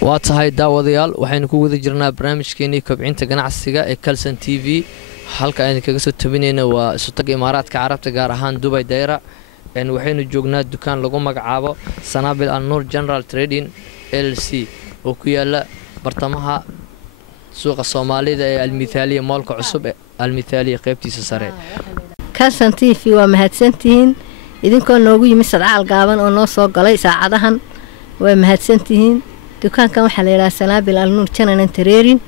waa tahay daawadayaal waxaynu ku wada jirnaa barnaamijkeenii kobcinta ganacsiga ee Kalsan TV halka aynu kaga soo tabinayna waa isutaga Imaaraadka Carabta gaar ahaan Dubai Daira waxaynu joognaa dukaan lagu magacaabo Sanabil Al-Nur General Trading LLC oo ku yaala bartamaha suuqa Soomaalida ee Al-Mithaliya moolka cusub ee Al-Mithaliya qaybtiisa sare Kalsan TV waa mahadsantihiin idinkoo noogu yimid sadcaal gaaban oo noo soo galay saacadahan way mahadsantihiin dukaankan waxa la yiraahdaa Sanabil Al-Nur General Trading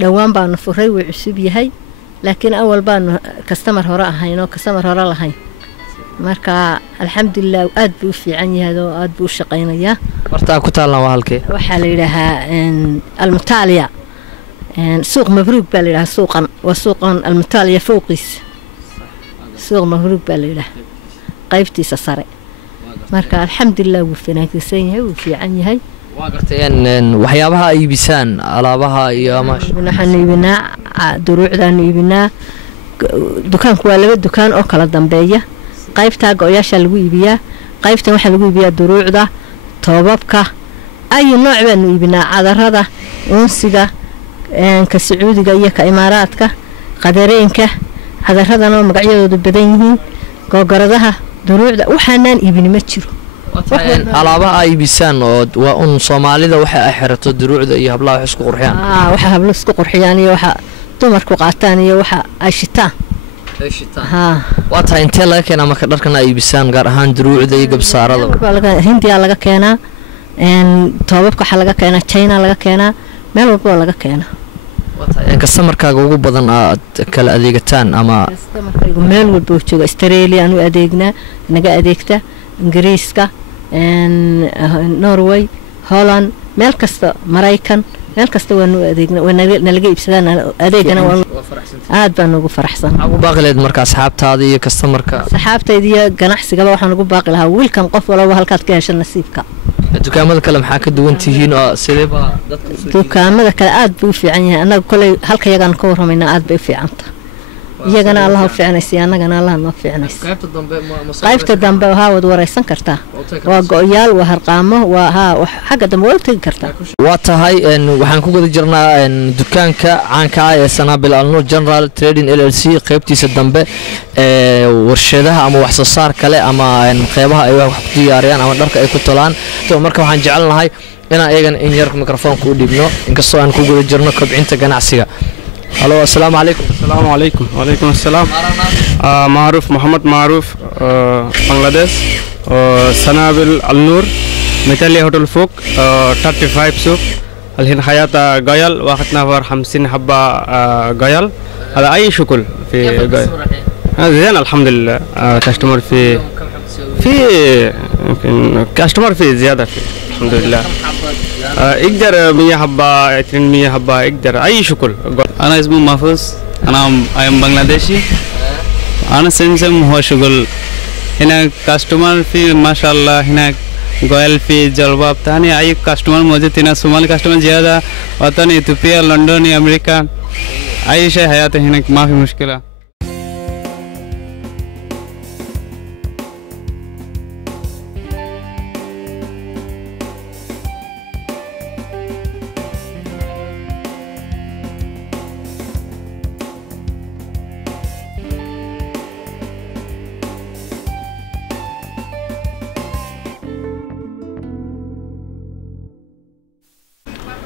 dhawaan baan furay way cusub yahay laakiin awal baan customer hore ahayn oo customer hore lahayn marka alxamdulillah aad buu fiican yahay oo aad buu shaqeynayaa marta ku taalna waa halkee waxa la yiraahdaa Al-Mithaliya suuq mabruuq baa la yiraahdaa suuqan waa suuqan Al-Mithaliya fooqiis suuq mabruuq baa la yiraahdaa qaybtiisa sare marka alxamdulillah wuu fiican yahay wuu fiican yahay waa garteen waxyaabaha ay iibisaan alaabaha iyo waxaan iibinaa duruucdan iibinaa dukaanku waa laba dukaan oo kala dambeeya qaybta gooyasha lagu iibiyaa qaybtan waxa lagu iibiyaa duruucda toobabka ay nooc baan iibinaa cadarada unsiga ka Sacuudiga iyo ka Imaaraadka qadareenka cadaradana magacyadoodu badan yihiin googoradaha duruucda waxaan iibin ma jiro alaabaha ay iibisaan oo waa un Soomaalida waxa ay xirato duruucda iyo hablaha wax isku qurxiyaan waxa hablo isku qurxiyaan iyo waxa dumarku qaataan iyo waxa ay shitaan waa tahay intee laga keenaa marka dharkan ay iibisaan gaar ahaan duruucda iyo gabsaarada Hindiya laga keenaa toobabka waxa laga keenaa China laga keenaa meel walba laga keenaa waa tahay customerkaaga ugu badan aad kala adeegataan ama customerkaaga meel walba jooga Australia anu adeegna naga adeegta Ingiriiska Norway Holland meel kasta Mareykan meel kasta waanu adeegna nalaga iibsadaan adeegana aad baan ugu faraxsan ugu baaqleed marka asxaabtaada iyo customerka asxaabtayda iyo ganacsiga waxaan ugu baaqi lahaa wiilkan qof walba halkaad ka hesho nasiibka dukaamada kale maxaa ka duwan tihiin oo sideeba dadka dukaamada kale aad buu fiican yahay anaga kulay halka yagaan ka waramayna aad bay fiicanta iyagana Allah u fiicnaysiin anagana Allah noo fiicnaysiin qaybta dambe waxa wad wareysan kartaa waa go'yaal waa harqaamo waa xagga dambe wada tagi kartaa waa tahay waxaan ku guda jirnaa dukaanka caanka ah ee Sanabil Al-Nur General Trading LLC qaybtiisa dambe warshadaha ama wax soo saar kale ama qaybaha ay wax ku diyaariyaan ama dharka ay ku tolaan marka waxaan jecelnahay inaan eegan in yar mikrofoonka u dhibno inkastoo aan ku guda jirno kobcinta ganacsiga الو السلام عليكم السلام عليكم وعليكم السلام معروف محمد معروف بنغلاديش سنابل النور ميتالي هوتل فوق 35 سوق الحين حياة غيال واخد نفر 50 حبة غيال هذا أي شكل في زين الحمد لله كاستمر في كاستمر في زيادة في الحمد لله اقدر 100 حبة 200 حبة اقدر اي شكل انا اسمي محفوظ انا ام بنغلاديشي انا سنسم هو شغل هنا كاستمر في ما شاء الله هنا गोयल في जलवाब तानी आई कस्टमर मौजूद थे ना Somali customer ज़्यादा होता नहीं Ethiopia London या America I शे हयात है ना माफ़ी मुश्किल है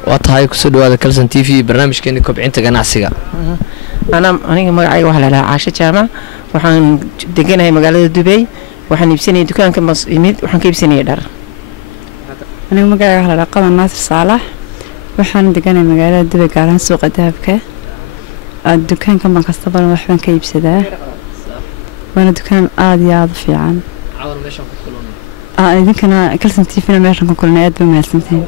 واتهاي كسودواada Kalsan TV barnaamijkeena kobcinta ganacsiga aniga magacayga waxa la yiraahdaa Caasha Jaamac waxaan deganahay magaalada Dubai waxaan iibsanay dukaanka Mas'imid waxaan ka iibsanay dhar aniga magacayga waxa la yiraahdaa Qadan Naasir Saalax waxaan deganahay magaalada Dubai gaar ahaan suuqa dahabka dukaanka man kasta baan waxaan ka iibsadaa waana dukaan aad iyo aad u fiican idinkana Kalsan TV meeshan ku kulnay aad baa mahadsantiin